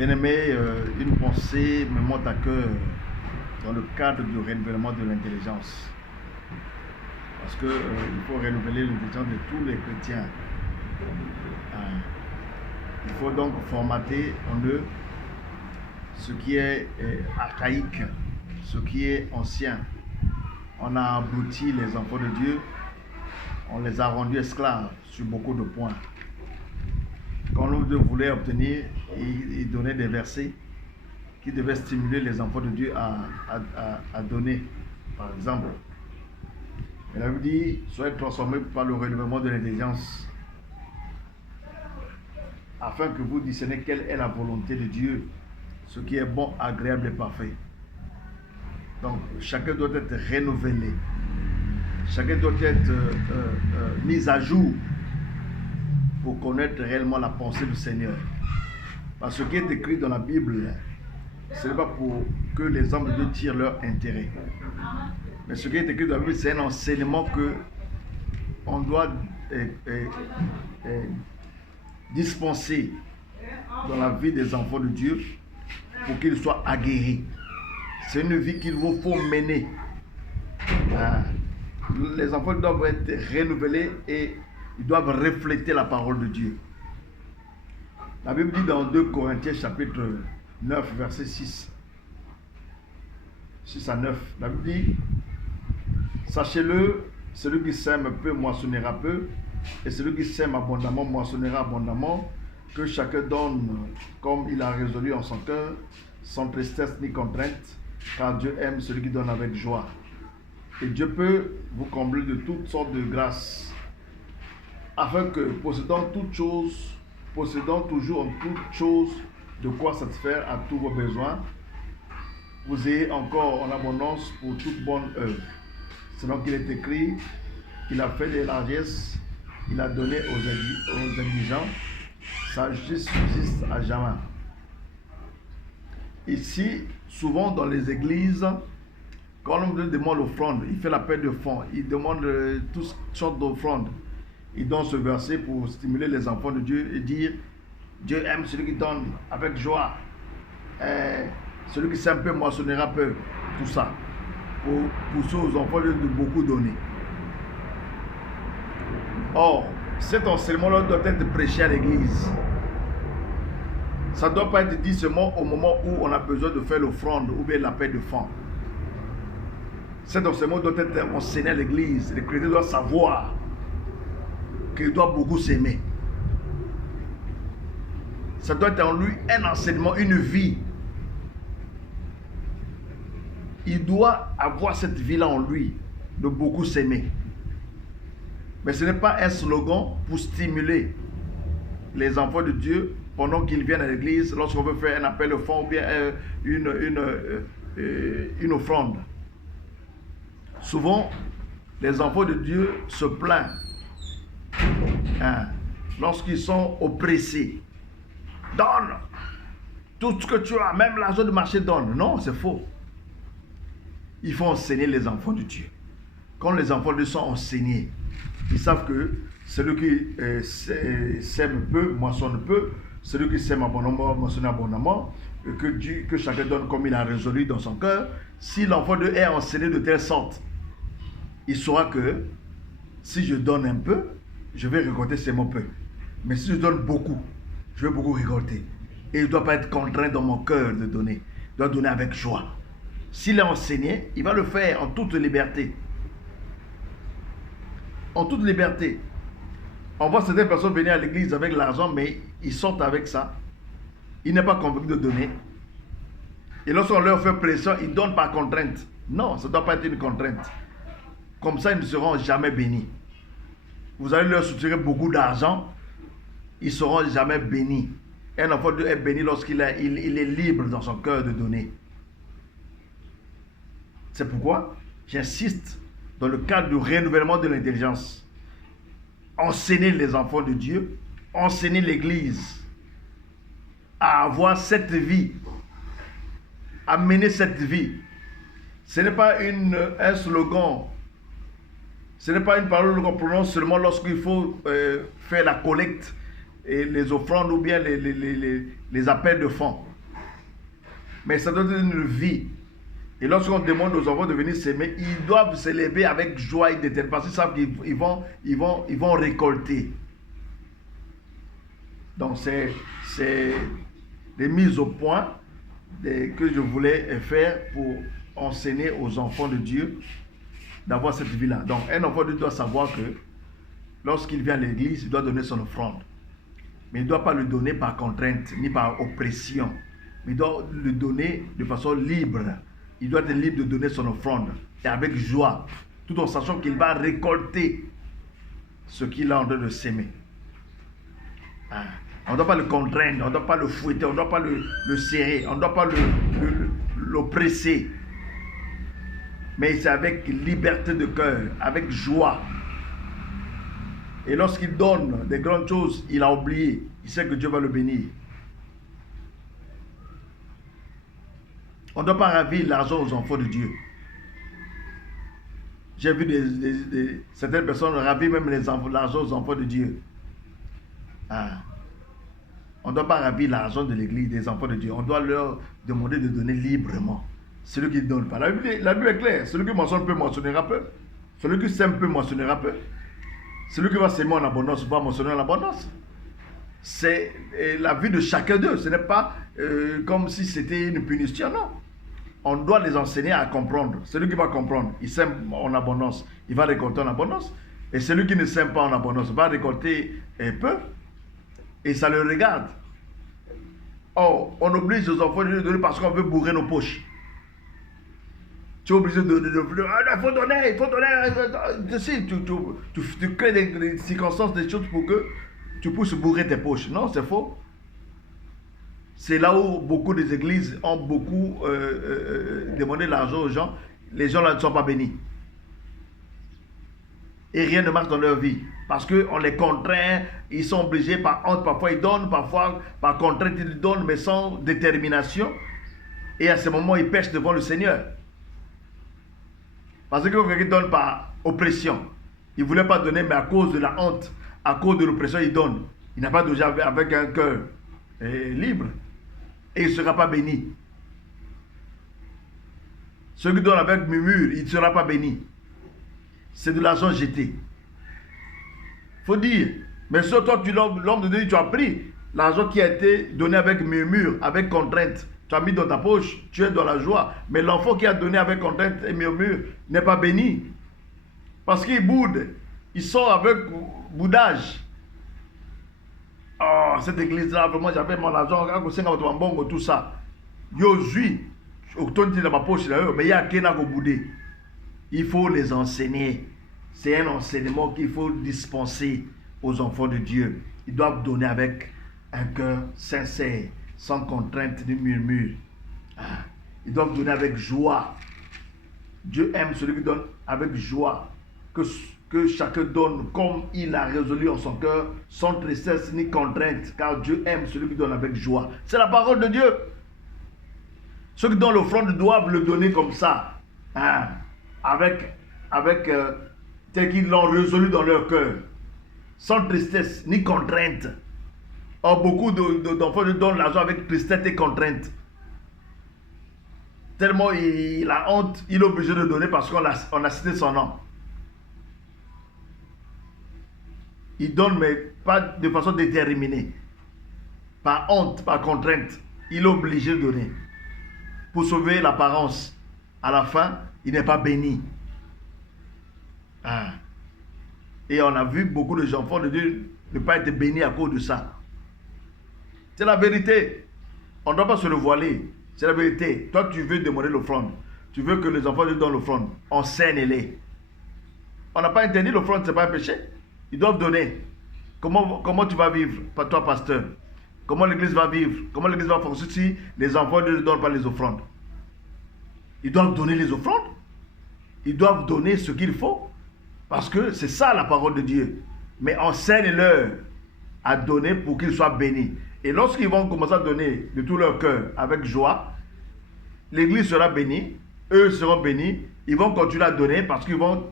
Bien-aimé, une pensée me monte à cœur dans le cadre du renouvellement de l'intelligence. Parce qu'il faut renouveler l'intelligence de tous les chrétiens. Il faut donc formater en eux ce qui est archaïque, ce qui est ancien. On a abruti les enfants de Dieu, on les a rendus esclaves sur beaucoup de points. Quand l'homme de Dieu voulait obtenir, il donnait des versets qui devaient stimuler les enfants de Dieu à donner, par exemple. Il a dit, soyez transformés par le renouvellement de l'intelligence, afin que vous discerniez quelle est la volonté de Dieu, ce qui est bon, agréable et parfait. Donc, chacun doit être renouvelé. Chacun doit être mis à jour pour connaître réellement la pensée du Seigneur. Parce que ce qui est écrit dans la Bible, ce n'est pas pour que les hommes de Dieu tirent leur intérêt. Mais ce qui est écrit dans la Bible, c'est un enseignement que on doit dispenser dans la vie des enfants de Dieu pour qu'ils soient aguerris. C'est une vie qu'il vous faut mener. Les enfants doivent être renouvelés et ils doivent refléter la parole de Dieu. La Bible dit dans 2 Corinthiens chapitre 9 verset 6 à 9, la Bible dit: sachez-le, celui qui sème peu moissonnera peu, et celui qui sème abondamment moissonnera abondamment. Que chacun donne comme il a résolu en son cœur, sans tristesse ni contrainte, car Dieu aime celui qui donne avec joie. Et Dieu peut vous combler de toutes sortes de grâces, afin que, possédant toujours en toutes choses de quoi satisfaire à tous vos besoins, vous ayez encore en abondance pour toute bonne œuvre. Selon qu'il est écrit, qu'il a fait des largesses, il a donné aux indigents, sa justice subsiste à jamais. Ici, souvent dans les églises, quand l'homme demande l'offrande, il fait l'appel de fonds, il demande toutes sortes d'offrandes. Il donne ce verset pour stimuler les enfants de Dieu et dire: Dieu aime celui qui donne avec joie. Celui qui sème peu moissonnera peu. Tout ça. Pour pousser aux enfants de beaucoup donner. Or, cet enseignement-là doit être prêché à l'église. Ça ne doit pas être dit seulement au moment où on a besoin de faire l'offrande ou bien l'appel de fonds. Cet enseignement doit être enseigné à l'église. Les chrétiens doivent savoir qu'il doit beaucoup s'aimer. Ça doit être en lui un enseignement, une vie. Il doit avoir cette vie-là en lui, de beaucoup s'aimer. Mais ce n'est pas un slogan pour stimuler les enfants de Dieu pendant qu'ils viennent à l'église, lorsqu'on veut faire un appel au fonds ou bien une offrande. Souvent, les enfants de Dieu se plaignent lorsqu'ils sont oppressés. Donne tout ce que tu as, même l'argent de marché donne. Non, c'est faux. Il faut enseigner les enfants de Dieu. Quand les enfants de Dieu sont enseignés, ils savent que celui qui sème peu, moissonne peu, celui qui sème abondamment, moissonne abondamment, et que chacun donne comme il a résolu dans son cœur. Si l'enfant de Dieu est enseigné de telle sorte, il saura que si je donne un peu, je vais récolter seulement peu. Mais si je donne beaucoup, je vais beaucoup récolter. Et il ne doit pas être contraint dans mon cœur de donner. Il doit donner avec joie. S'il est enseigné, il va le faire en toute liberté. En toute liberté. On voit certaines personnes venir à l'église avec l'argent, mais ils sortent avec ça. Il n'est pas convaincu de donner. Et lorsqu'on leur fait pression, ils donnent par contrainte. Non, ça ne doit pas être une contrainte. Comme ça, ils ne seront jamais bénis. Vous allez leur soutirer beaucoup d'argent, ils ne seront jamais bénis. Un enfant de Dieu est béni lorsqu'il est libre dans son cœur de donner. C'est pourquoi j'insiste dans le cadre du renouvellement de l'intelligence. Enseigner les enfants de Dieu, enseigner l'Église à avoir cette vie, à mener cette vie. Ce n'est pas un slogan, ce n'est pas une parole qu'on prononce seulement lorsqu'il faut faire la collecte et les offrandes ou bien les appels de fonds. mais ça doit être une vie. Et lorsqu'on demande aux enfants de venir s'aimer, ils doivent s'élever avec joie et détermination parce qu'ils savent qu'ils vont récolter. Donc c'est des mises au point que je voulais faire pour enseigner aux enfants de Dieu d'avoir cette vie-là. Donc un enfant de Dieu doit savoir que lorsqu'il vient à l'église, il doit donner son offrande. Mais il ne doit pas le donner par contrainte, ni par oppression. Mais il doit le donner de façon libre. Il doit être libre de donner son offrande. Et avec joie. Tout en sachant qu'il va récolter ce qu'il a en train de s'aimer. On ne doit pas le contraindre, on ne doit pas le fouetter, on ne doit pas le serrer, on ne doit pas l'oppresser. Mais c'est avec liberté de cœur, avec joie. Et lorsqu'il donne des grandes choses, il a oublié. Il sait que Dieu va le bénir. On ne doit pas ravir l'argent aux enfants de Dieu. J'ai vu certaines personnes ravir même l'argent aux enfants de Dieu. On ne doit pas ravir l'argent de l'église, des enfants de Dieu. On doit leur demander de donner librement. Celui qui ne donne pas. La Bible est claire. Celui qui mentionne peu, mentionnera peu. Celui qui sème peu, mentionnera peu. Celui qui va s'aimer en abondance va mentionner en abondance. C'est la vie de chacun d'eux. Ce n'est pas comme si c'était une punition, non. On doit les enseigner à comprendre. Celui qui va comprendre, il sème en abondance, il va récolter en abondance. Et celui qui ne sème pas en abondance va récolter peu. Et ça le regarde. Oh, on oblige les enfants de donner parce qu'on veut bourrer nos poches. Tu es obligé de il faut donner, il faut donner. Tu crées des circonstances, des choses pour que tu puisses bourrer tes poches. Non, c'est faux. C'est là où beaucoup des églises ont beaucoup demandé l'argent aux gens. Les gens là ne sont pas bénis. Et rien ne marche dans leur vie. Parce qu'on les contraint, ils sont obligés par honte, parfois ils donnent, parfois par contrainte ils donnent, mais sans détermination. Et à ce moment, ils pêchent devant le Seigneur. Parce que quelqu'un donne par oppression. Il ne voulait pas donner, mais à cause de la honte, à cause de l'oppression, il donne. Il n'a pas donné avec un cœur libre. Et il ne sera pas béni. Celui qui donne avec murmure, il ne sera pas béni. C'est de l'argent jeté. Il faut dire, mais sur toi, l'homme de Dieu, tu as pris l'argent qui a été donné avec murmure, avec contrainte. Tu as mis dans ta poche, tu es dans la joie. Mais l'enfant qui a donné avec contrainte et murmure n'est pas béni. Parce qu'il boude. Il sort avec boudage. Oh, cette église-là, vraiment, j'avais mon argent, tout ça. Yo, suis, dans ma poche, mais il y a quelqu'un qui a boudé. Il faut les enseigner. C'est un enseignement qu'il faut dispenser aux enfants de Dieu. Ils doivent donner avec un cœur sincère, sans contrainte ni murmure. Ils doivent donner avec joie. Dieu aime celui qui donne avec joie. Que chacun donne comme il a résolu en son cœur, sans tristesse ni contrainte. Car Dieu aime celui qui donne avec joie. C'est la parole de Dieu. Ceux qui donnent l'offrande doivent le donner comme ça. Tel qu'ils l'ont résolu dans leur cœur. Sans tristesse ni contrainte. Or, beaucoup d'enfants donnent l'argent avec tristesse et contrainte. Tellement il a honte, il est obligé de donner parce qu'on a cité son nom. Il donne, mais pas de façon déterminée. Par honte, par contrainte. Il est obligé de donner. Pour sauver l'apparence. À la fin, il n'est pas béni. Et on a vu beaucoup de enfants de Dieu ne pas être bénis à cause de ça. C'est la vérité. On ne doit pas se le voiler. C'est la vérité. Toi, tu veux demander l'offrande. Tu veux que les enfants de Dieu donnent l'offrande. Enseigne-les. On n'a pas interdit l'offrande, ce n'est pas un péché. Ils doivent donner. Comment tu vas vivre, toi, pasteur? Comment l'église va vivre? Comment l'église va fonctionner si les enfants ne donnent pas les offrandes? Ils doivent donner les offrandes. Ils doivent donner ce qu'il faut. Parce que c'est ça la parole de Dieu. Mais enseigne-leur à donner pour qu'ils soient bénis. Et lorsqu'ils vont commencer à donner de tout leur cœur, avec joie, l'église sera bénie, eux seront bénis, ils vont continuer à donner parce qu'ils vont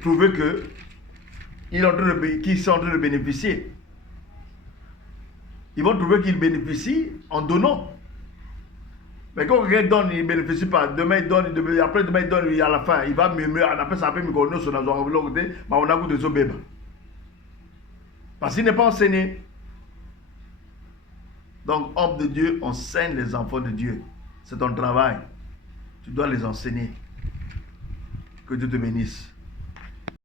trouver qu'ils sont en train de bénéficier. Ils vont trouver qu'ils bénéficient en donnant. Mais quand quelqu'un donne, il ne bénéficie pas. Demain, il donne, après demain, il donne, à la fin, il va murmurer, on appelle ça après, mais on a goûté ce bébé. Parce qu'il n'est pas enseigné. Donc, homme de Dieu, enseigne les enfants de Dieu. C'est ton travail. Tu dois les enseigner. Que Dieu te bénisse.